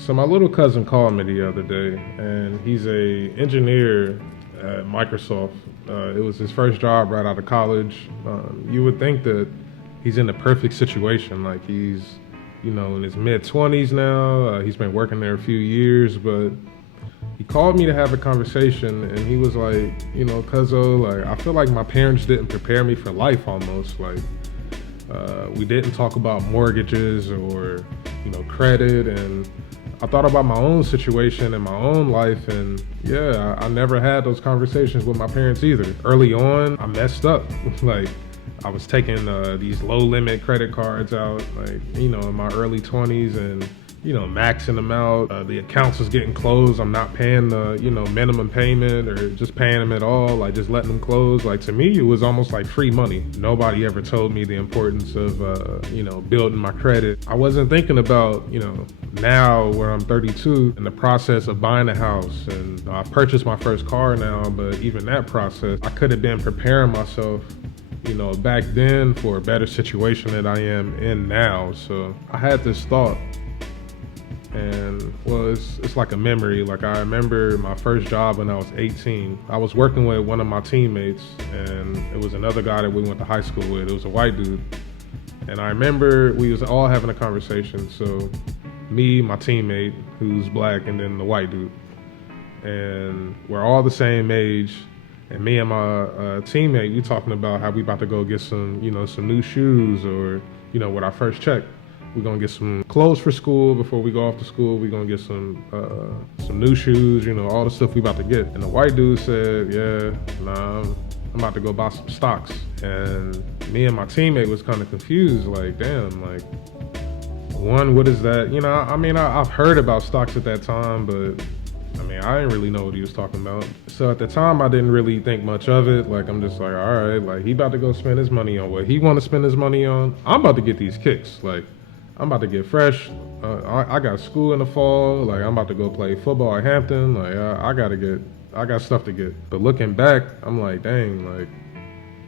So my little cousin called me the other day, and he's a engineer at Microsoft. It was his first job right out of college. You would think that he's in the perfect situation, like he's, in his mid-20s now. He's been working there a few years, but he called me to have a conversation, and he was like, cuzzo, like I feel like my parents didn't prepare me for life almost. Like we didn't talk about mortgages or credit, and I thought about my own situation and my own life, and yeah, I never had those conversations with my parents either. Early on, I messed up. Like, I was taking these low limit credit cards out, like, in my early 20s, and maxing them out. The accounts was getting closed. I'm not paying the, minimum payment or just paying them at all, like just letting them close. Like, to me, it was almost like free money. Nobody ever told me the importance of, building my credit. I wasn't thinking about, now where I'm 32, in the process of buying a house, and I purchased my first car now, but even that process, I could have been preparing myself back then for a better situation that I am in now. So I had this thought, and well, it's like a memory. Like, I remember my first job when I was 18. I was working with one of my teammates, and it was another guy that we went to high school with. It was a white dude. And I remember we was all having a conversation. So me, my teammate, who's black, and then the white dude. And we're all the same age. And me and my teammate, we talking about how we about to go get some, some new shoes, or, with our first check, we're gonna get some clothes for school before we go off to school. We're gonna get some new shoes, all the stuff we about to get. And the white dude said, yeah, nah, I'm about to go buy some stocks. And me and my teammate was kind of confused, like, damn, like, one, what is that? I've heard about stocks at that time, but I didn't really know what he was talking about. So at the time, I didn't really think much of it. Like, I'm just like, all right, like, he about to go spend his money on what he want to spend his money on. I'm about to get these kicks. Like, I'm about to get fresh. I got school in the fall. Like, I'm about to go play football at Hampton. Like, I got stuff to get. But looking back, I'm like, dang, like,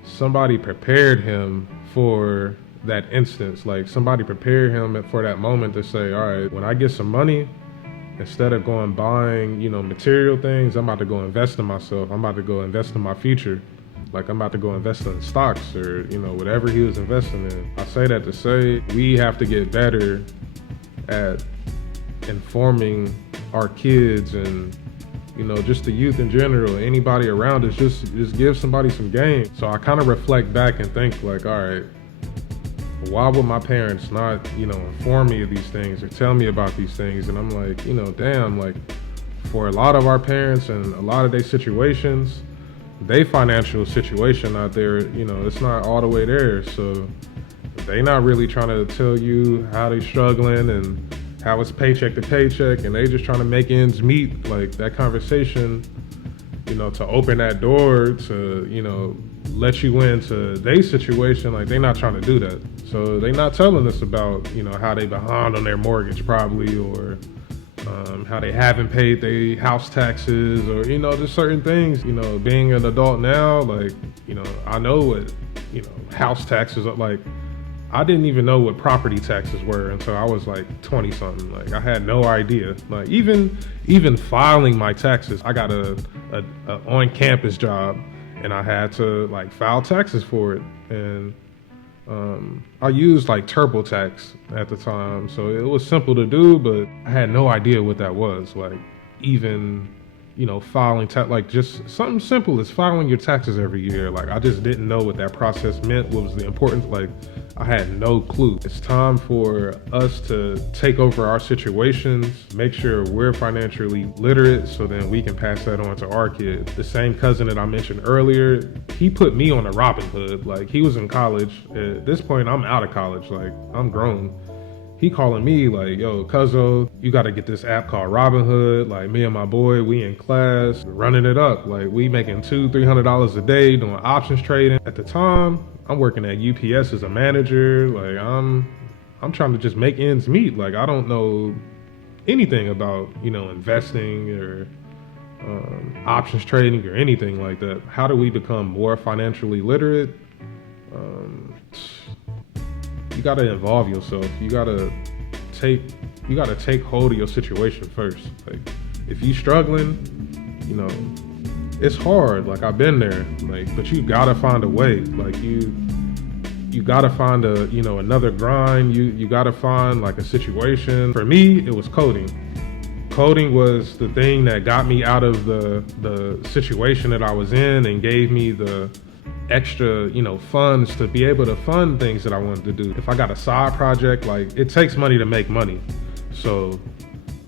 somebody prepared him for that instance. Like, somebody prepared him for that moment to say, all right, when I get some money, instead of going buying, material things, I'm about to go invest in myself. I'm about to go invest in my future. Like, I'm about to go invest in stocks or, whatever he was investing in. I say that to say we have to get better at informing our kids and, just the youth in general, anybody around us, just give somebody some game. So I kind of reflect back and think, like, all right, why would my parents not, inform me of these things or tell me about these things? And I'm like, damn, like, for a lot of our parents and a lot of their situations, they financial situation out there, it's not all the way there. So they not really trying to tell you how they struggling and how it's paycheck to paycheck, and they just trying to make ends meet. Like, that conversation, to open that door to, let you into their situation, like, they not trying to do that. So they not telling us about, how they behind on their mortgage probably, or how they haven't paid their house taxes, or, just certain things. Being an adult now, like, I know what, house taxes are. Like, I didn't even know what property taxes were until I was like 20 something. Like, I had no idea. Like, even filing my taxes, I got a on-campus job, and I had to, like, file taxes for it. And I used, like, TurboTax at the time, so it was simple to do, but I had no idea what that was. Like, even, filing like, just something simple as filing your taxes every year. Like, I just didn't know what that process meant, what was the importance. Like, I had no clue. It's time for us to take over our situations, make sure we're financially literate, so then we can pass that on to our kids. The same cousin that I mentioned earlier, he put me on a Robinhood. Like, he was in college. At this point, I'm out of college. Like, I'm grown. He calling me like, yo, cuzzo, you got to get this app called Robinhood. Like, me and my boy, we in class, running it up. Like, we making $200-300 a day doing options trading. At the time, I'm working at UPS as a manager. Like, I'm trying to just make ends meet. Like, I don't know anything about, investing or options trading or anything like that. How do we become more financially literate? You got to involve yourself. You got to take you gotta take hold of your situation first. Like, if you struggling, you know, it's hard. Like, I've been there. Like, but you gotta find a way. Like, you gotta find another grind. You gotta find like a situation. For me, it was coding. Coding was the thing that got me out of the situation that I was in and gave me the extra, funds to be able to fund things that I wanted to do. If I got a side project, like, it takes money to make money. So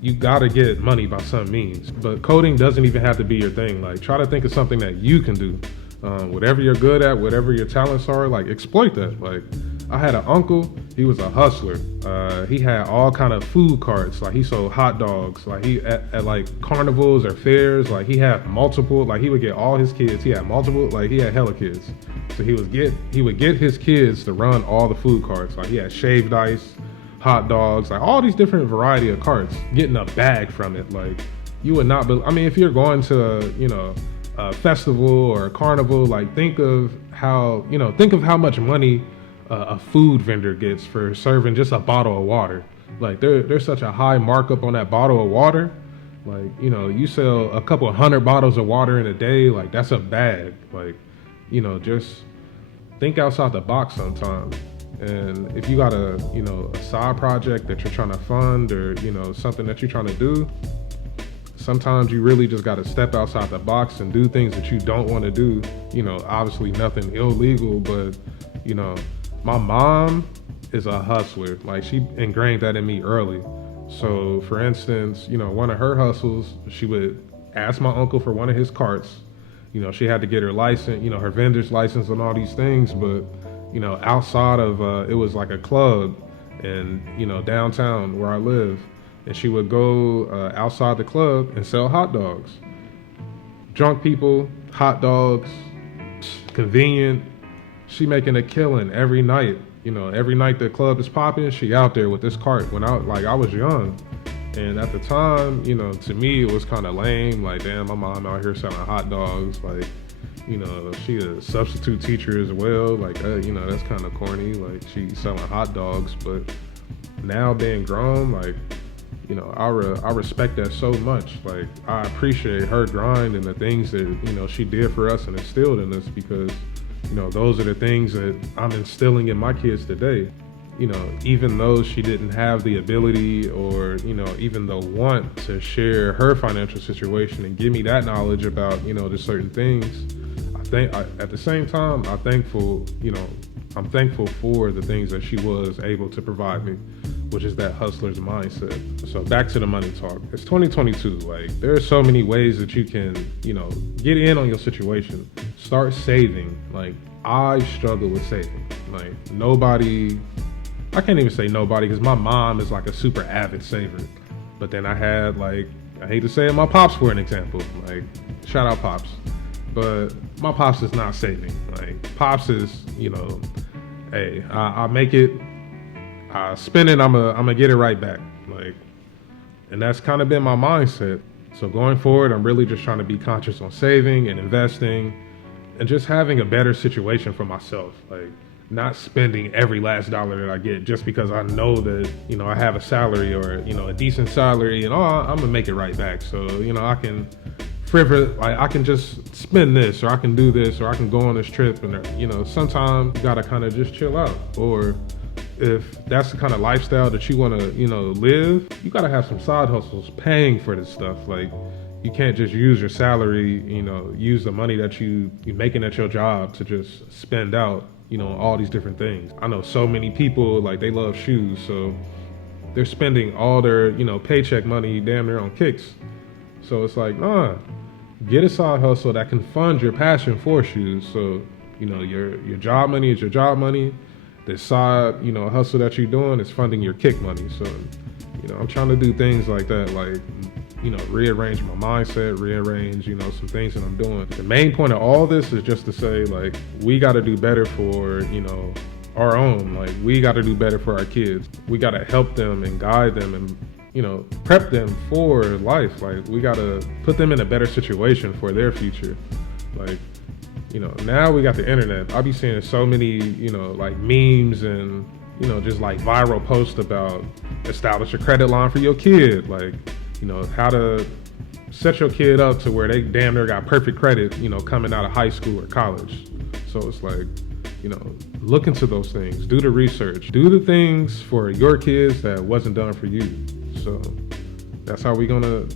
you gotta get money by some means. But coding doesn't even have to be your thing. Like, try to think of something that you can do. Whatever you're good at, whatever your talents are, like, exploit that. Like, I had an uncle, he was a hustler. He had all kind of food carts. Like, he sold hot dogs. Like, he at like carnivals or fairs, like, he had multiple, like, he would get all his kids. He had multiple, like, he had hella kids. So he would get his kids to run all the food carts. Like, he had shaved ice, hot dogs, like, all these different variety of carts, getting a bag from it. Like, you would not be, I mean, if you're going to a festival or a carnival, like, think of how much money a food vendor gets for serving just a bottle of water. Like, there's such a high markup on that bottle of water. Like, you sell a couple 100 bottles of water in a day, like, that's a bag. Like, just think outside the box sometimes. And if you got a side project that you're trying to fund, or something that you're trying to do, sometimes you really just got to step outside the box and do things that you don't want to do. Obviously nothing illegal, but my mom is a hustler. Like, she ingrained that in me early. So for instance, one of her hustles, she would ask my uncle for one of his carts. She had to get her license, her vendor's license and all these things, but outside of it was like a club in downtown where I live, and she would go outside the club and sell hot dogs. Drunk people, hot dogs, convenient. She making a killing every night. Every night the club is popping, she out there with this cart. When I was young, and at the time, to me it was kind of lame. Like, damn, my mom out here selling hot dogs. Like, she a substitute teacher as well. Like, that's kind of corny. Like, she selling hot dogs. But now being grown, like, I respect that so much. Like, I appreciate her grind and the things that, she did for us and instilled in us, because, those are the things that I'm instilling in my kids today. Even though she didn't have the ability or, even the want to share her financial situation and give me that knowledge about, just certain things, at the same time, I'm thankful for the things that she was able to provide me, which is that hustler's mindset. So back to the money talk. It's 2022. Like, there are so many ways that you can, get in on your situation. Start saving. Like, I struggle with saving. Like, I can't even say nobody, because my mom is like a super avid saver. But then I had, like, I hate to say it, my pops for an example. Like, shout out pops. But my pops is not saving. Like, pops is, hey, I make it, I spend it, I'm gonna get it right back. Like, and that's kind of been my mindset. So going forward, I'm really just trying to be conscious on saving and investing and just having a better situation for myself. Like, not spending every last dollar that I get just because I know that, I have a salary or, a decent salary, and I'm gonna make it right back. So, I can I can just spend this, or I can do this, or I can go on this trip. And, sometimes you gotta kind of just chill out. Or if that's the kind of lifestyle that you want to, live, you gotta have some side hustles paying for this stuff. Like, you can't just use your salary, use the money that you're making at your job to just spend out, all these different things. I know so many people, like, they love shoes, so they're spending all their, paycheck money damn near on kicks. So it's like, get a side hustle that can fund your passion for shoes. So, your job money is your job money. The side, hustle that you're doing is funding your kick money. So, I'm trying to do things like that, like, rearrange my mindset, rearrange, some things that I'm doing. The main point of all this is just to say, like, we got to do better for, our own. Like, we got to do better for our kids. We got to help them and guide them and, prep them for life. Like, we got to put them in a better situation for their future. Like, now we got the internet. I be seeing so many, like, memes and, just like viral posts about establish a credit line for your kid, like, how to set your kid up to where they damn near got perfect credit, coming out of high school or college. So it's like, look into those things, do the research, do the things for your kids that wasn't done for you. So that's how we're gonna,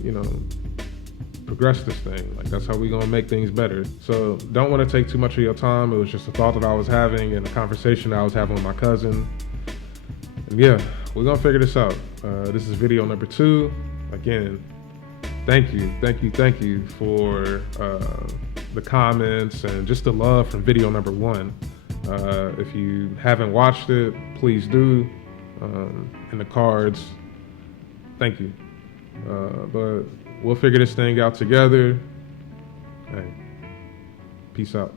progress this thing. Like, that's how we're gonna make things better. So don't want to take too much of your time. It was just a thought that I was having and a conversation that I was having with my cousin. And yeah, we're gonna figure this out. This is video number 2. Again, thank you for the comments and just the love from video number 1. If you haven't watched it, please do. In the cards, thank you. But we'll figure this thing out together. Hey, peace out.